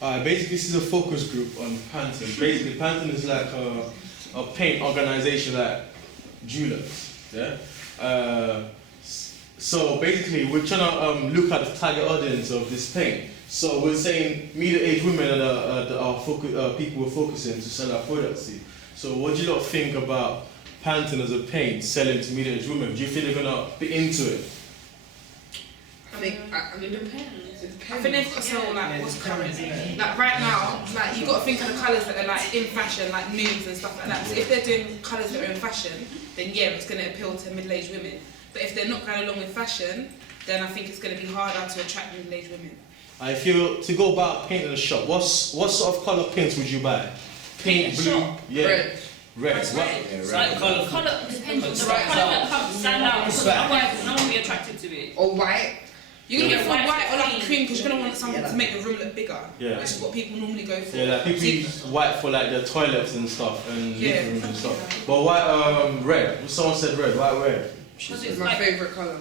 Basically, this is a focus group on Pantone. Basically, Pantone is like a paint organization like Dulux. Yeah. So basically, we're trying to look at the target audience of this paint. So we're saying middle-aged women are people we're focusing to sell our products to. So what do you lot think about Pantone as a paint selling to middle-aged women? Do you think they're gonna be into it? I think it depends. I think they've got to sell like what's current. Like right now, like you got to think of the colours that are like in fashion, like nudes and stuff like that. So if they're doing colours that are in fashion, then yeah, it's going to appeal to middle-aged women. But if they're not going along with fashion, then I think it's going to be harder to attract middle-aged women. If you were to go about paint in a shop, what sort of colour paints would you buy? Paint blue, yeah. Red. That's What? right. Yeah, Like colour depends on the colour that comes stand out because otherwise no one will be attracted to it. Or white. You're going to Yeah, go for white white or like clean. cream because you're going to want something to make the room look bigger. Yeah. Which is what people normally go for. Yeah, like people use white for like their toilets and stuff and living rooms and stuff. But white, red. Someone said red. Why red? Because It's it's my like favourite colour.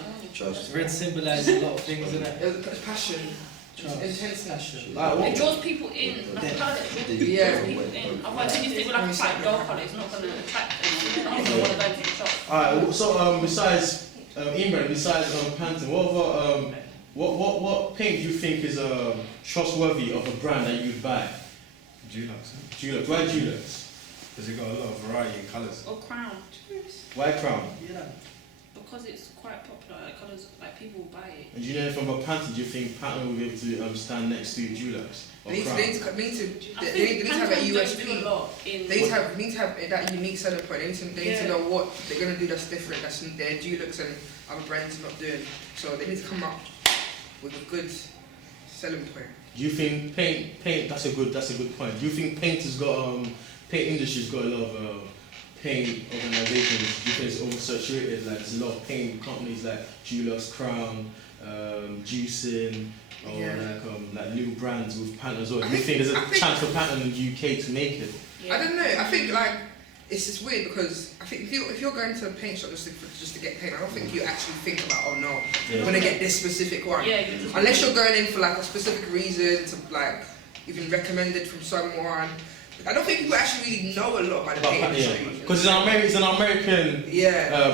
Red symbolises a lot of things, isn't it? It's passion. Intense passion. it draws people in. Like a colour that draws people in. Otherwise, when you stick with like a quite dull colour, it's not going to attract them. They're not going to want to go to the shop. Alright, so besides Imran, besides Pantone, what paint do you think is trustworthy of a brand that you'd buy? Dulux. Why Dulux? Because it got a lot of variety in colours. Or crown. Why Crown? Yeah. Because it's quite popular, like colours, like people buy it. And do you know anything about Pantone? Do you think Pantone will be able to stand next to Dulux or They Crown? need to have a Pantone don't USP. do a lot in. They need to have that unique selling point. They need to know what they're going to do that's different, that's their Dulux and other brands not doing. So they need to come up with a good selling point. Do you think paint? That's a good point. Do you think paint industry's got a lot of paint organizations? Do you think it's oversaturated? Like there's a lot of paint companies like Dulux, Crown, Juicing, or like little brands with Pantone as well. Do you think there's a chance for Pantone in the UK to make it? I don't know. I think like it's just weird because I think if you're going to a paint shop just to get paint, I don't think you actually think about I'm gonna get this specific one. Yeah, Unless you're going in for like a specific reason to like you've been recommended from someone. I don't think people actually really know a lot about the paint industry. Because it's an American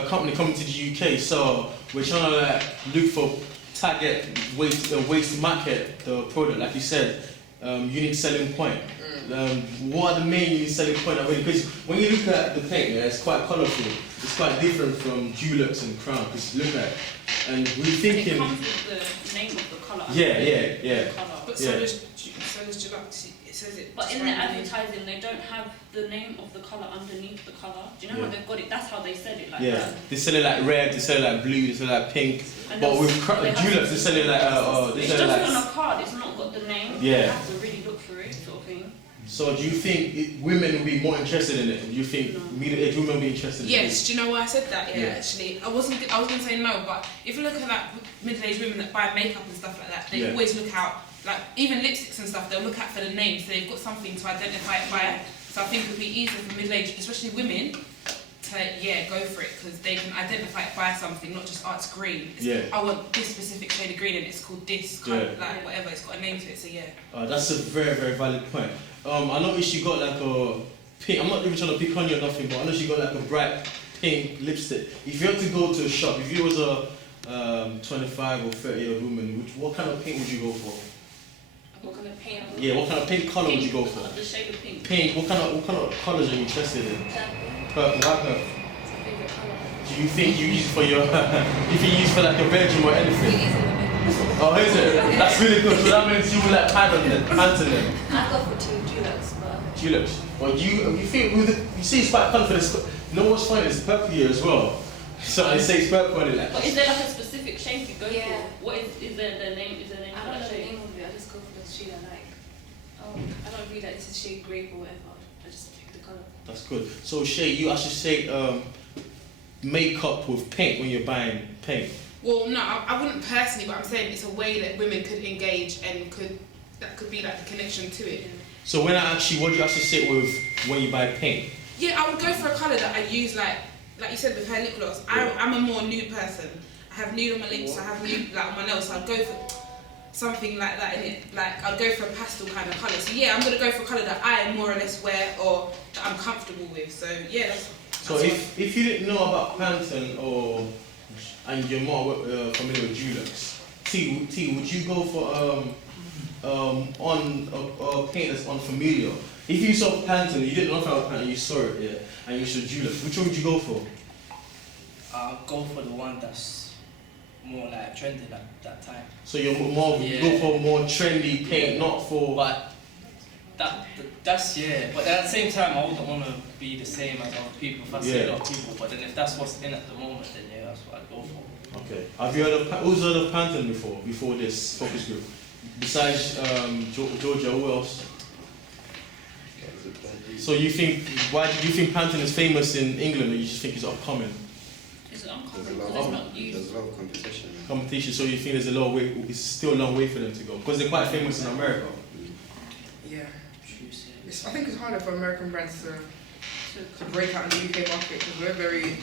company coming to the UK, so we're trying to like look for target ways to market the product. Like you said, unique selling point. What are the main unique selling point? Because when you look at the paint, it's quite colourful. It's quite different from Dulux and Crown. Because look at it, and we're thinking. It comes with the name of the colour. Yeah. But so does Dulux. It says it. But in the advertising, they don't have the name of the colour underneath the colour. Do you know how they've got it? That's how they said it like that. They sell it like red, they sell it like blue, they sell it like pink. And But with Dulux, they sell it like it's just on a card. It's not got the name. Yeah. You have to really look for it, sort of thing. So do you think women will be more interested in it? Do you think middle-aged women will be interested in it? Yes, do you know why I said that? Yeah, actually. I was going to say no, but if you look at like middle-aged women that buy makeup and stuff like that, they always look out, like even lipsticks and stuff, they'll look out for the name, so they've got something to identify it by. So I think it would be easier for middle-aged, especially women, to go for it, because they can identify it by something, not just it's green. I want this specific shade of green and it's called this, like whatever, it's got a name to it, so that's a very, very valid point. I noticed you got like a pink, I'm not even trying to pick on you or nothing, but I noticed you got like a bright pink lipstick. If you had to go to a shop, if you was a 25 or 30-year-old woman, what kind of pink would you go for? What kind of paint? Yeah, what kind of pink colour would you go for? The shade of pink. Pink, what kind of colours are you interested in? Purple, why purple? It's a favourite colour. Do you think you use it for your, if you use it for like a bedroom or anything? Oh, is it? That's really good. So that means you will like Pantone then. I go for Dulux, but Dulux. Well, you think you see it's quite colourful. You know what's funny? It's purple here as well. So I say it's purple on it. Like. But is there like a specific shade you go for? Yeah. What is there the name? Is there a name I for don't know that the shade? name of it. I just go for the shade I like. I don't really like this is shade grape or whatever. I just pick the colour. That's good. So Shay, you actually say makeup with paint when you're buying paint. Well, no, I wouldn't personally, but I'm saying it's a way that women could engage and that could be like the connection to it. So what do you actually sit with when you buy paint? Yeah, I would go for a colour that I use like you said with her lip gloss. I'm a more nude person. I have nude on my lips, I have nude like on my nails, so I'd go for something like that in it. Like I'd go for a pastel kind of colour. So yeah, I'm gonna go for a colour that I more or less wear or that I'm comfortable with. So yeah, that's So if you didn't know about Pantone and you're more familiar with Dulux, T, would you go for on a paint that's unfamiliar? If you saw Pantone, you didn't know about Pantone, you saw it, yeah, and you saw Dulux, which one would you go for? I'll go for the one that's more like trendy at that time. So you're more go for more trendy paint, not for. But that's yeah. But at the same time, I wouldn't want to be the same as other people. If I see a lot of people, but then if that's what's in at the moment, then yeah, that's what I'd go for. Okay. Have you heard of who's heard of Pantone before this focus group? Besides Georgia, who else? So you think why do you think Pantone is famous in England, or you just think it's upcoming? It's uncommon because it's not used. There's a lot of competition. Competition. So you think there's a long way? It's still a long way for them to go because they're quite famous in America. Yeah. I think it's harder for American brands to break out in the UK market because we're very.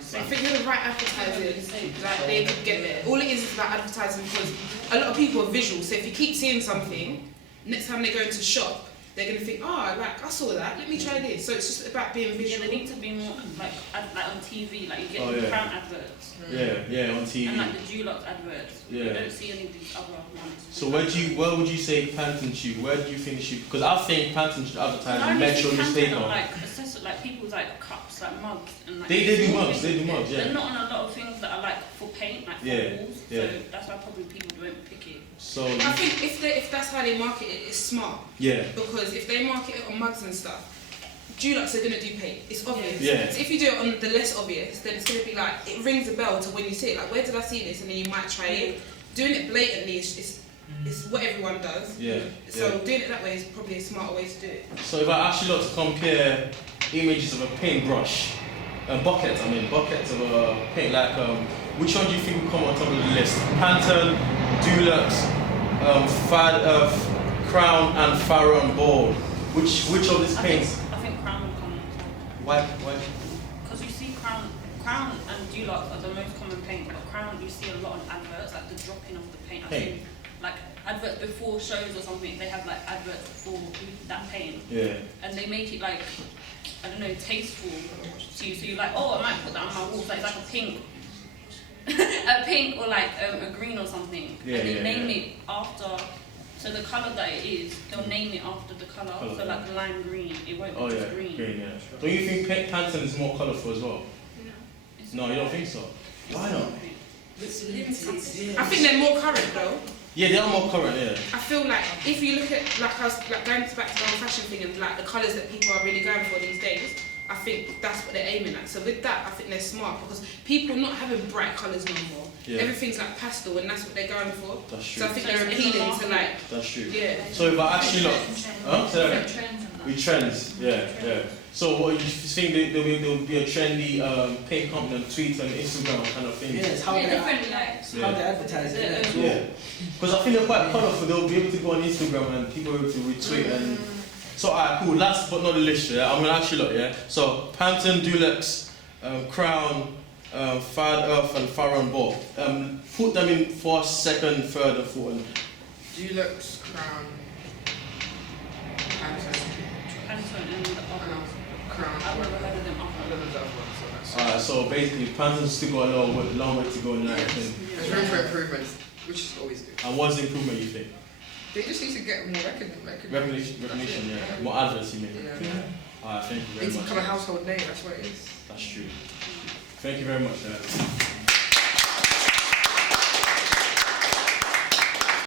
So if you're the right advertising, like they could get there. All it is about advertising because a lot of people are visual. So if you keep seeing something, next time they go into shop, they're gonna think, oh, like I saw that. Let me try this. So it's just about being visual. Yeah, they need to be more like on TV. Like you get the Crown adverts. Yeah, on TV. And like the Dulux adverts. Yeah. You don't see any of these other ones. So where would you say Pantone should? Where do you think it should? Because I think Pantone should advertise in Metro newspaper. Like people's like cups, like mugs, and like they do mugs. They do mugs. Yeah. They're not on a lot of things that are like for paint, like for walls. So that's why probably people don't pick it. So I think if that's how they market it, it's smart. Yeah. Because if they market it on mugs and stuff, Dulux are gonna do paint. It's obvious. Yeah. So if you do it on the less obvious, then it's gonna be like it rings a bell to when you see it. Like, where did I see this? And then you might try it. Doing it blatantly is what everyone does. Yeah. So doing it that way is probably a smarter way to do it. So if I actually like to compare images of a paintbrush, buckets of a paint, like which one do you think will come on top of the list? Pantone, Dulux, Crown, and Farron Ball. Which of these paints? I think Crown will come on top. Why? Because you see Crown and Dulux are the most common paint, but Crown you see a lot of adverts, like the dropping of the paint. I think like adverts before shows or something, they have like adverts for that paint. Yeah. And they make it like, I don't know, tasteful to you. So you're like, oh, I might put that on my wall. So it's like a pink. A pink or like a green or something. Yeah, and they name it after, so the colour that it is, they'll name it after the colour. So like lime green, it won't be just green. Green, yeah. Don't you think Pantone is more colourful as well? No, you don't think so? Why not? I think they're more current though. Yeah, they are more current, yeah. I feel like if you look at like I was like going back to the old fashion thing and like the colours that people are really going for these days, I think that's what they're aiming at. So with that, I think they're smart because people are not having bright colours no more. Yeah. Everything's like pastel and that's what they're going for. That's true. So I think they're appealing to like. That's true. Yeah. So if I actually look, with trends, yeah. So what you think there'll be a trendy paint company on Twitter and Instagram kind of thing? Yeah, it's how they advertise it. Yeah. Because I think they're quite colourful. They'll be able to go on Instagram and people will be able to retweet and. So alright, cool. Last but not the least, yeah. I'm gonna actually look, yeah. So Pantone, Dulux, Crown, Fad Earth, and Farron Ball. Put them in first, second, third, and fourth. Dulux, Crown, Pantone and the other. Crown. I've never heard of them other. Alright, so basically, Pantone's still got a long way to go in that. There's room for improvement, which is always good. And what's the improvement you think? They just need to get more Recognition, yeah. More adverts, you mean? Yeah. Alright, thank you very They need much. to become a household name, that's what it is. That's true. Thank you very much.